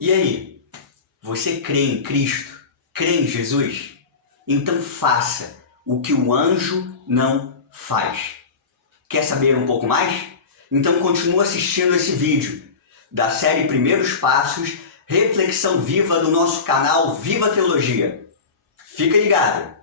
E aí, você crê em Cristo? Crê em Jesus? Então faça o que o anjo não faz. Quer saber um pouco mais? Então continua assistindo esse vídeo da série Primeiros Passos, reflexão viva do nosso canal Viva Teologia. Fica ligado!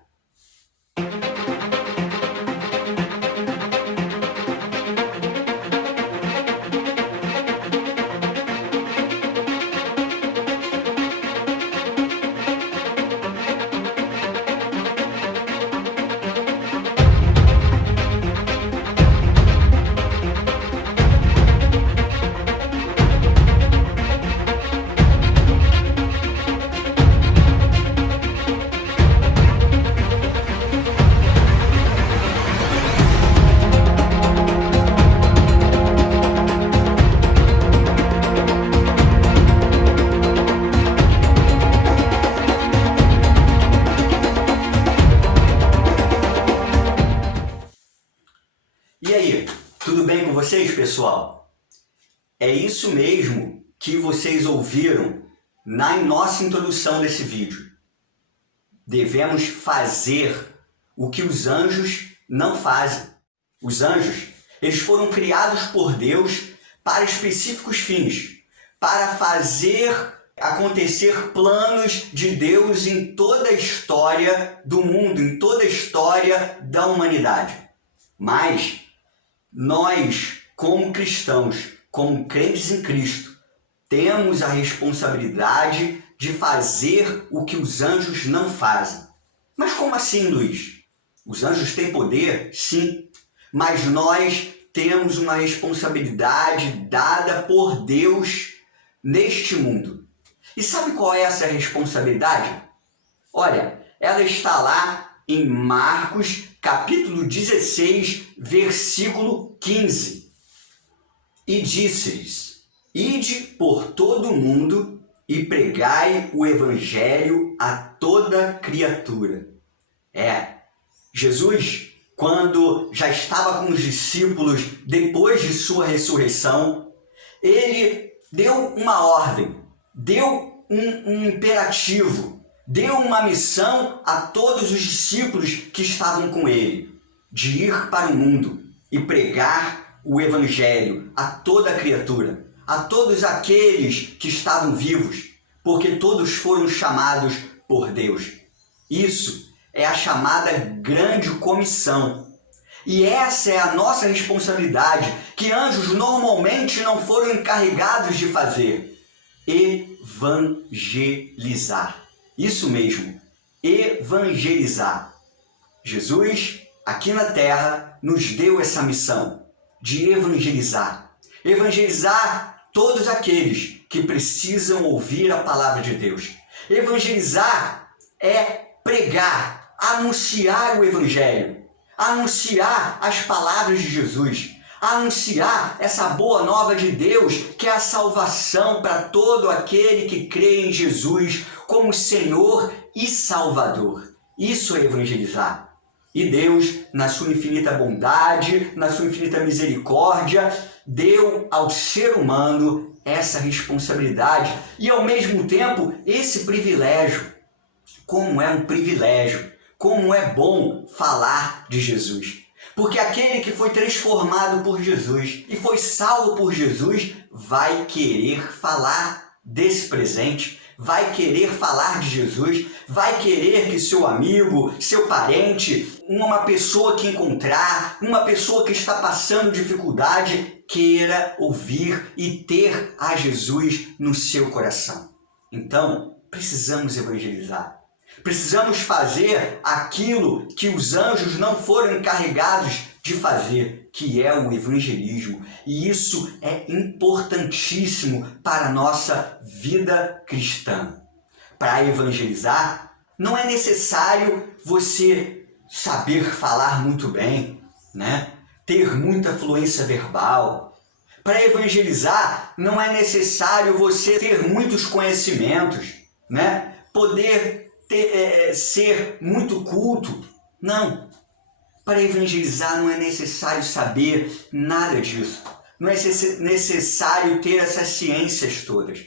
E aí, tudo bem com vocês, pessoal? É isso mesmo que vocês ouviram na nossa introdução desse vídeo. Devemos fazer o que os anjos não fazem. Os anjos, eles foram criados por Deus para específicos fins, para fazer acontecer planos de Deus em toda a história do mundo, em toda a história da humanidade. Mas nós, como cristãos, como crentes em Cristo, temos a responsabilidade de fazer o que os anjos não fazem. Mas como assim, Luiz? Os anjos têm poder? Sim, mas nós temos uma responsabilidade dada por Deus neste mundo. E sabe qual é essa responsabilidade? Olha, ela está lá em Marcos, capítulo 16, versículo 15. E disse-lhes: Ide por todo o mundo e pregai o evangelho a toda criatura. Jesus, quando já estava com os discípulos depois de sua ressurreição, ele deu uma ordem, deu um imperativo, deu uma missão a todos os discípulos que estavam com ele, de ir para o mundo e pregar o evangelho a toda criatura, a todos aqueles que estavam vivos, porque todos foram chamados por Deus. Isso é a chamada grande comissão. E essa é a nossa responsabilidade, que anjos normalmente não foram encarregados de fazer: evangelizar. Isso mesmo, evangelizar. Jesus, aqui na terra, nos deu essa missão de evangelizar. Evangelizar todos aqueles que precisam ouvir a palavra de Deus. Evangelizar é pregar, anunciar o evangelho, anunciar as palavras de Jesus, anunciar essa boa nova de Deus, que é a salvação para todo aquele que crê em Jesus como Senhor e Salvador. Isso é evangelizar. E Deus, na sua infinita bondade, na sua infinita misericórdia, deu ao ser humano essa responsabilidade e, ao mesmo tempo, esse privilégio. Como é um privilégio, como é bom falar de Jesus. Porque aquele que foi transformado por Jesus e foi salvo por Jesus vai querer falar desse presente, vai querer falar de Jesus, vai querer que seu amigo, seu parente, uma pessoa que encontrar, uma pessoa que está passando dificuldade, queira ouvir e ter a Jesus no seu coração. Então, precisamos evangelizar. Precisamos fazer aquilo que os anjos não foram encarregados de fazer, que é o evangelismo. E isso é importantíssimo para a nossa vida cristã. Para evangelizar, não é necessário você saber falar muito bem, né? Ter muita fluência verbal. Para evangelizar, não é necessário você ter muitos conhecimentos, né? Poder ser muito culto. Não. Para evangelizar não é necessário saber nada disso. Não é necessário ter essas ciências todas.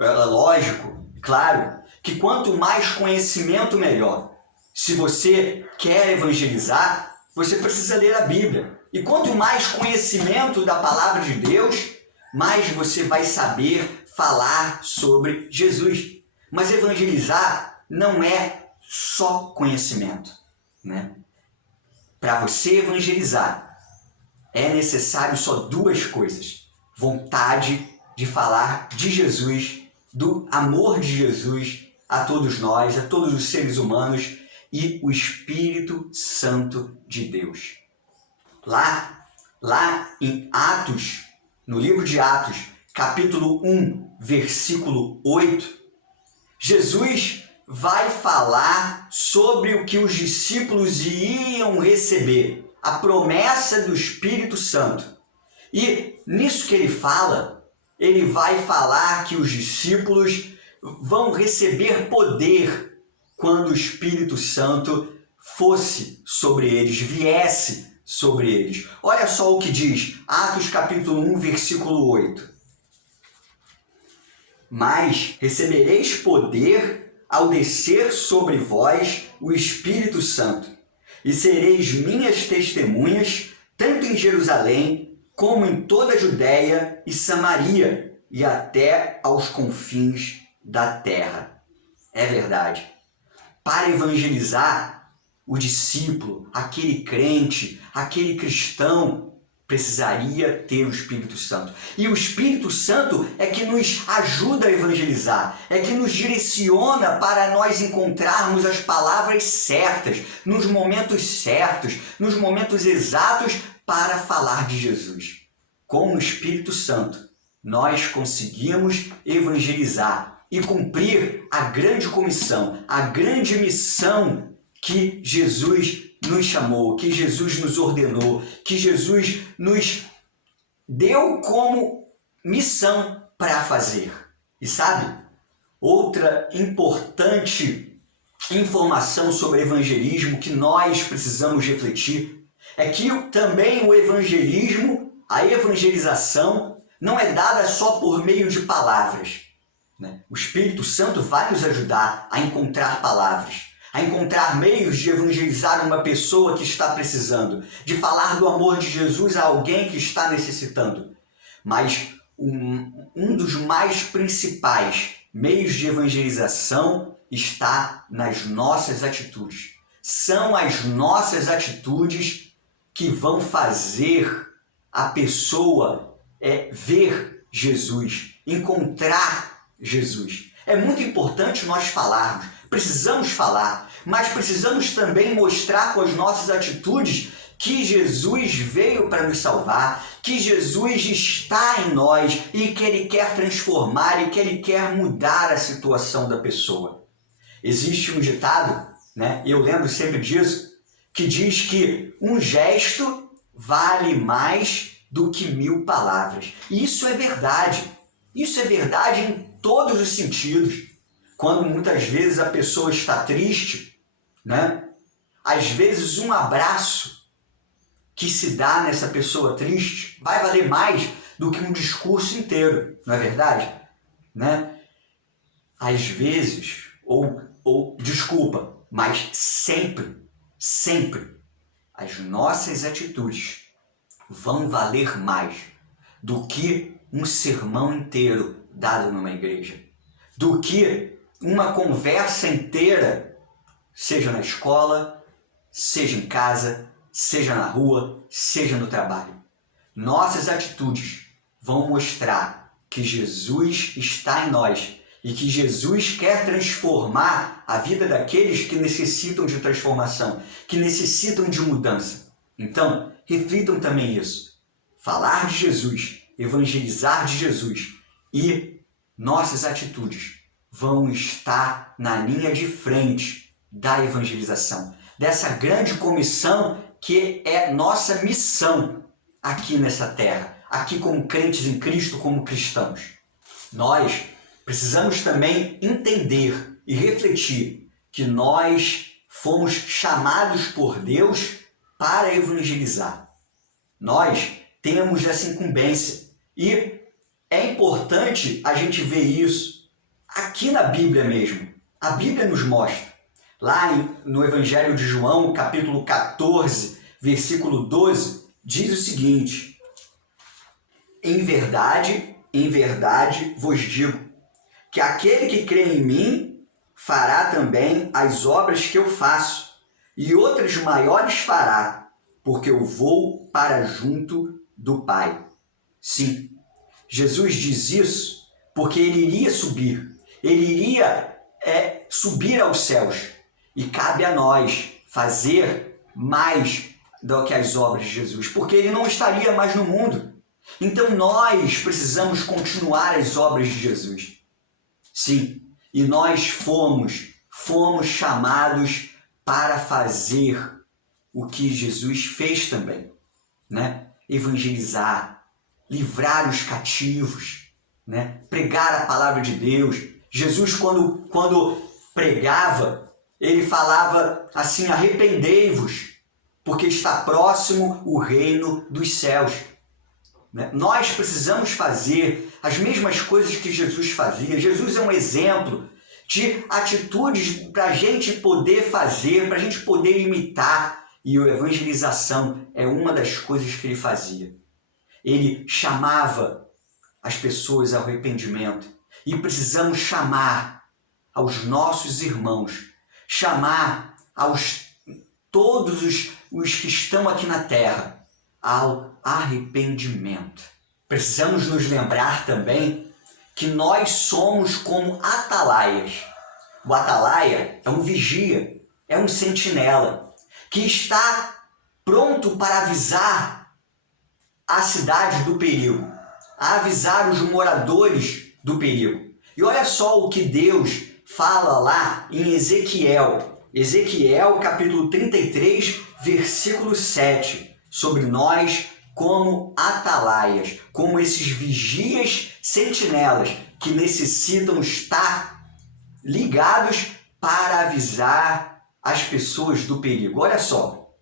É lógico, claro, que quanto mais conhecimento, melhor. Se você quer evangelizar, você precisa ler a Bíblia. E quanto mais conhecimento da palavra de Deus, mais você vai saber falar sobre Jesus. Mas evangelizar não é só conhecimento, né? Para você evangelizar, é necessário só duas coisas: vontade de falar de Jesus, do amor de Jesus a todos nós, a todos os seres humanos, e o Espírito Santo de Deus. Lá em Atos, no livro de Atos, capítulo 1, versículo 8, Jesus vai falar sobre o que os discípulos iam receber, a promessa do Espírito Santo. E nisso que ele fala, ele vai falar que os discípulos vão receber poder quando o Espírito Santo fosse sobre eles, viesse sobre eles. Olha só o que diz Atos capítulo 1, versículo 8. Mas recebereis poder ao descer sobre vós o Espírito Santo, e sereis minhas testemunhas, tanto em Jerusalém, como em toda a Judéia e Samaria, e até aos confins da terra. É verdade. Para evangelizar, o discípulo, aquele crente, aquele cristão, precisaria ter o Espírito Santo. E o Espírito Santo é que nos ajuda a evangelizar, é que nos direciona para nós encontrarmos as palavras certas, nos momentos exatos para falar de Jesus. Com o Espírito Santo, nós conseguimos evangelizar e cumprir a grande comissão, a grande missão que Jesus nos chamou, que Jesus nos ordenou, que Jesus nos deu como missão para fazer. E sabe, outra importante informação sobre evangelismo que nós precisamos refletir é que também o evangelismo, a evangelização, não é dada só por meio de palavras, né? O Espírito Santo vai nos ajudar a encontrar palavras, a encontrar meios de evangelizar uma pessoa que está precisando, de falar do amor de Jesus a alguém que está necessitando. Mas um dos mais principais meios de evangelização está nas nossas atitudes. São as nossas atitudes que vão fazer a pessoa ver Jesus, encontrar Jesus. É muito importante nós falarmos, precisamos falar, mas precisamos também mostrar com as nossas atitudes que Jesus veio para nos salvar, que Jesus está em nós e que Ele quer transformar e que Ele quer mudar a situação da pessoa. Existe um ditado, né? Eu lembro sempre disso, que diz que um gesto vale mais do que 1000 palavras. E isso é verdade. Isso é verdade em todos os sentidos. Quando muitas vezes a pessoa está triste, né? Às vezes um abraço que se dá nessa pessoa triste vai valer mais do que um discurso inteiro, não é verdade? Né? Às vezes, desculpa, mas sempre, as nossas atitudes vão valer mais do que um sermão inteiro dado numa igreja, do que uma conversa inteira, seja na escola, seja em casa, seja na rua, seja no trabalho. Nossas atitudes vão mostrar que Jesus está em nós e que Jesus quer transformar a vida daqueles que necessitam de transformação, que necessitam de mudança. Então, reflitam também isso. Falar de Jesus, evangelizar de Jesus e nossas atitudes vão estar na linha de frente da evangelização, dessa grande comissão que é nossa missão aqui nessa terra, aqui como crentes em Cristo, como cristãos. Nós precisamos também entender e refletir que nós fomos chamados por Deus para evangelizar. Nós temos essa incumbência e é importante a gente ver isso, aqui na Bíblia mesmo. A Bíblia nos mostra. Lá no Evangelho de João, capítulo 14, versículo 12, diz o seguinte: em verdade vos digo, que aquele que crê em mim fará também as obras que eu faço, e outras maiores fará, porque eu vou para junto do Pai. Sim, Jesus diz isso porque ele iria subir, ele iria subir aos céus, e cabe a nós fazer mais do que as obras de Jesus, porque ele não estaria mais no mundo. Então nós precisamos continuar as obras de Jesus. Sim, e nós fomos chamados para fazer o que Jesus fez também, né? Evangelizar, livrar os cativos, né? Pregar a palavra de Deus. Jesus, quando pregava, ele falava assim: arrependei-vos, porque está próximo o reino dos céus. Né? Nós precisamos fazer as mesmas coisas que Jesus fazia. Jesus é um exemplo de atitudes para a gente poder fazer, para a gente poder imitar. E a evangelização é uma das coisas que ele fazia. Ele chamava as pessoas ao arrependimento. E precisamos chamar aos nossos irmãos, chamar todos os que estão aqui na terra ao arrependimento. Precisamos nos lembrar também que nós somos como atalaias. O atalaia é um vigia, é um sentinela, que está pronto para avisar a cidade do perigo, a avisar os moradores do perigo. E olha só o que Deus fala lá em Ezequiel, capítulo 33, versículo 7, sobre nós como atalaias, como esses vigias sentinelas que necessitam estar ligados para avisar as pessoas do perigo. Olha só: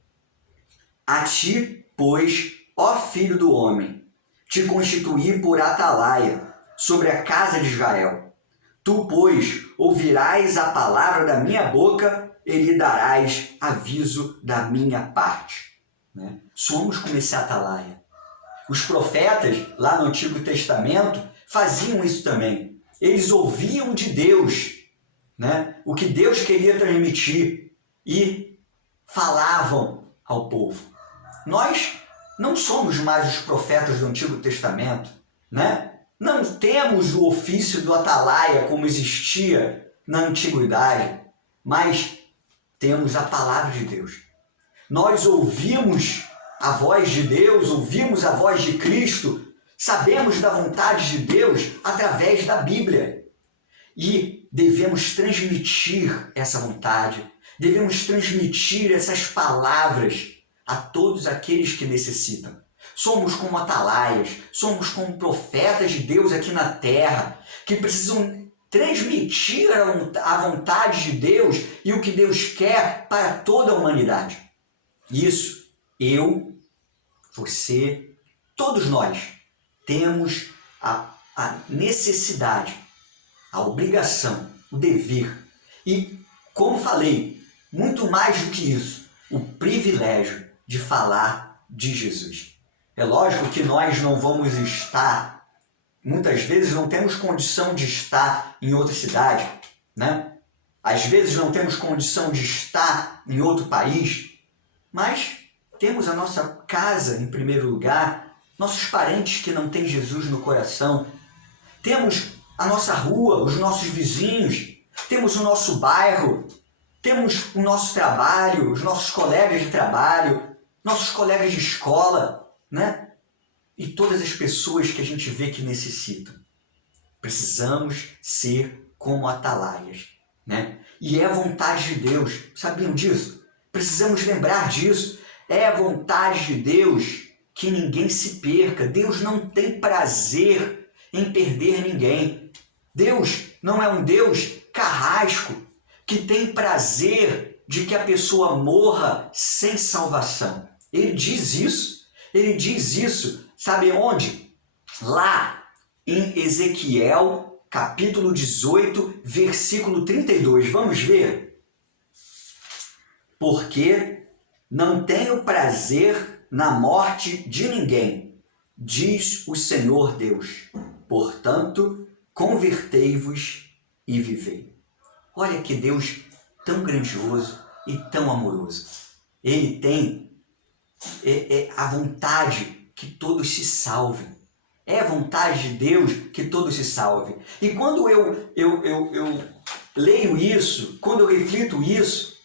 a ti, pois, ó filho do homem, te constituí por atalaia sobre a casa de Israel. Tu, pois, ouvirás a palavra da minha boca e lhe darás aviso da minha parte. Né? Somos como esse atalaia. Os profetas, lá no Antigo Testamento, faziam isso também. Eles ouviam de Deus, né, o que Deus queria transmitir e falavam ao povo. Nós não somos mais os profetas do Antigo Testamento, né? Não temos o ofício do atalaia como existia na antiguidade, mas temos a palavra de Deus. Nós ouvimos a voz de Deus, ouvimos a voz de Cristo, sabemos da vontade de Deus através da Bíblia. E devemos transmitir essa vontade, devemos transmitir essas palavras a todos aqueles que necessitam. Somos como atalaias, somos como profetas de Deus aqui na terra, que precisam transmitir a vontade de Deus e o que Deus quer para toda a humanidade. Isso, eu, você, todos nós temos a necessidade, a obrigação, o dever e, como falei, muito mais do que isso, o privilégio de falar de Jesus. É lógico que nós não vamos estar, muitas vezes não temos condição de estar em outra cidade, né? Às vezes não temos condição de estar em outro país, mas temos a nossa casa em primeiro lugar, nossos parentes que não têm Jesus no coração, temos a nossa rua, os nossos vizinhos, temos o nosso bairro, temos o nosso trabalho, os nossos colegas de trabalho, nossos colegas de escola, né? E todas as pessoas que a gente vê que necessitam. Precisamos ser como atalaias, né? E é a vontade de Deus. Sabiam disso? Precisamos lembrar disso. É a vontade de Deus que ninguém se perca. Deus não tem prazer em perder ninguém. Deus não é um Deus carrasco que tem prazer de que a pessoa morra sem salvação. Ele diz isso, sabe onde? Lá em Ezequiel, capítulo 18, versículo 32. Vamos ver? Porque não tenho prazer na morte de ninguém, diz o Senhor Deus. Portanto, convertei-vos e vivei. Olha que Deus tão grandioso e tão amoroso. Ele tem a vontade que todos se salvem. É a vontade de Deus que todos se salvem. E quando eu leio isso, quando eu reflito isso,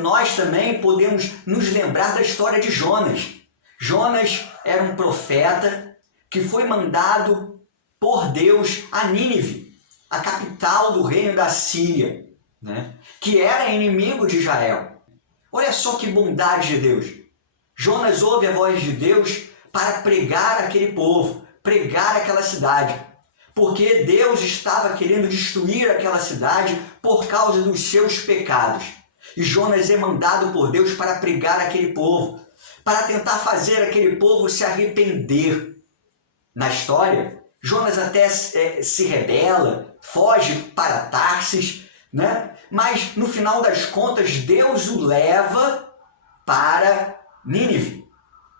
nós também podemos nos lembrar da história de Jonas. Jonas era um profeta que foi mandado por Deus a Nínive, a capital do reino da Síria, né? Que era inimigo de Israel. Olha só que bondade de Deus. Jonas ouve a voz de Deus para pregar aquele povo, pregar aquela cidade, porque Deus estava querendo destruir aquela cidade por causa dos seus pecados. E Jonas é mandado por Deus para pregar aquele povo, para tentar fazer aquele povo se arrepender. Na história, Jonas até se rebela, foge para Tarsis, né? Mas no final das contas, Deus o leva para Nínive.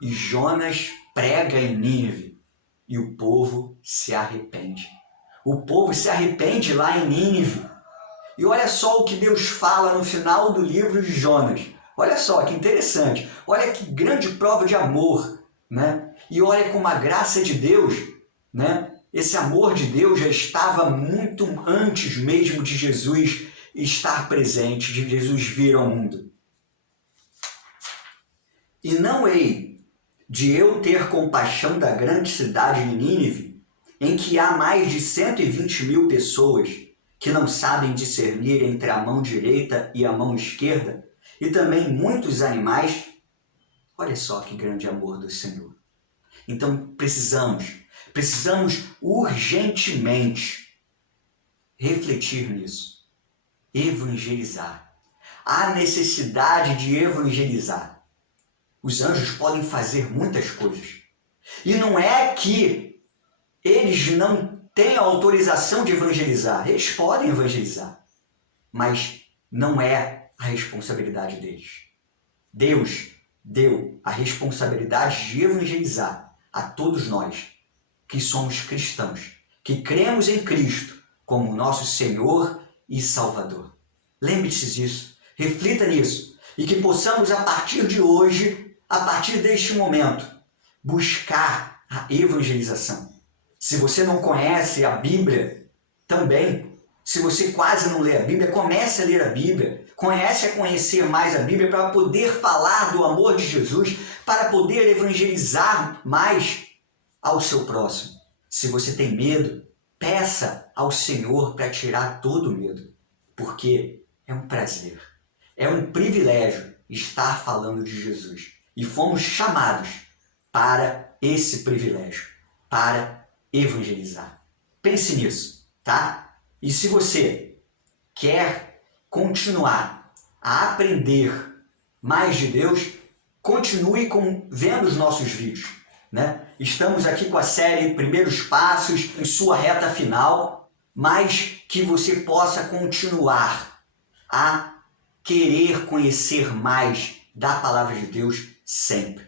E Jonas prega em Nínive e o povo se arrepende. O povo se arrepende lá em Nínive. E olha só o que Deus fala no final do livro de Jonas. Olha só que interessante. Olha que grande prova de amor, né? E olha como a graça de Deus, né? Esse amor de Deus já estava muito antes mesmo de Jesus estar presente, de Jesus vir ao mundo. E não hei de eu ter compaixão da grande cidade de Nínive, em que há mais de 120.000 pessoas que não sabem discernir entre a mão direita e a mão esquerda, e também muitos animais. Olha só que grande amor do Senhor. Então precisamos urgentemente refletir nisso. Evangelizar. Há necessidade de evangelizar. Os anjos podem fazer muitas coisas. E não é que eles não têm a autorização de evangelizar. Eles podem evangelizar. Mas não é a responsabilidade deles. Deus deu a responsabilidade de evangelizar a todos nós que somos cristãos, que cremos em Cristo como nosso Senhor e Salvador. Lembre-se disso, reflita nisso e que possamos a partir de hoje, a partir deste momento, buscar a evangelização. Se você não conhece a Bíblia, também, se você quase não lê a Bíblia, comece a ler a Bíblia, comece a conhecer mais a Bíblia para poder falar do amor de Jesus, para poder evangelizar mais ao seu próximo. Se você tem medo, peça ao Senhor para tirar todo o medo, porque é um prazer, é um privilégio estar falando de Jesus. E fomos chamados para esse privilégio, para evangelizar. Pense nisso, tá? E se você quer continuar a aprender mais de Deus, continue vendo os nossos vídeos, né? Estamos aqui com a série Primeiros Passos em sua reta final, mas que você possa continuar a querer conhecer mais da Palavra de Deus sempre.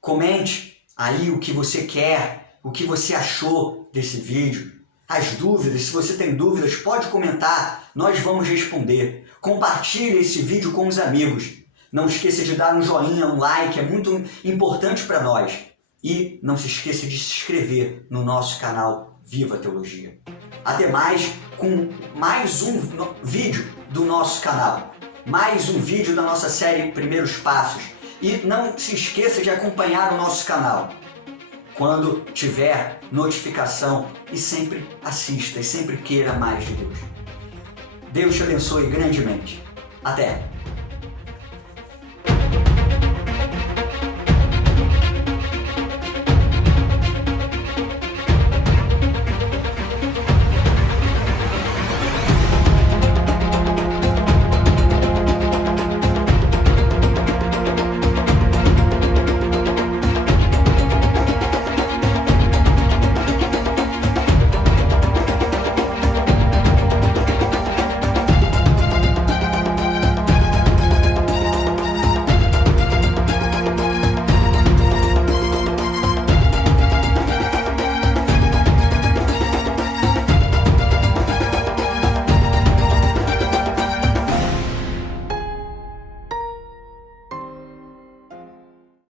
Comente aí o que você quer, o que você achou desse vídeo. As dúvidas, se você tem dúvidas, pode comentar, nós vamos responder. Compartilhe esse vídeo com os amigos. Não esqueça de dar um joinha, um like, é muito importante para nós. E não se esqueça de se inscrever no nosso canal Viva Teologia. Até mais com mais um vídeo do nosso canal. Mais um vídeo da nossa série Primeiros Passos. E não se esqueça de acompanhar o nosso canal quando tiver notificação e sempre assista e sempre queira mais de Deus. Deus te abençoe grandemente. Até!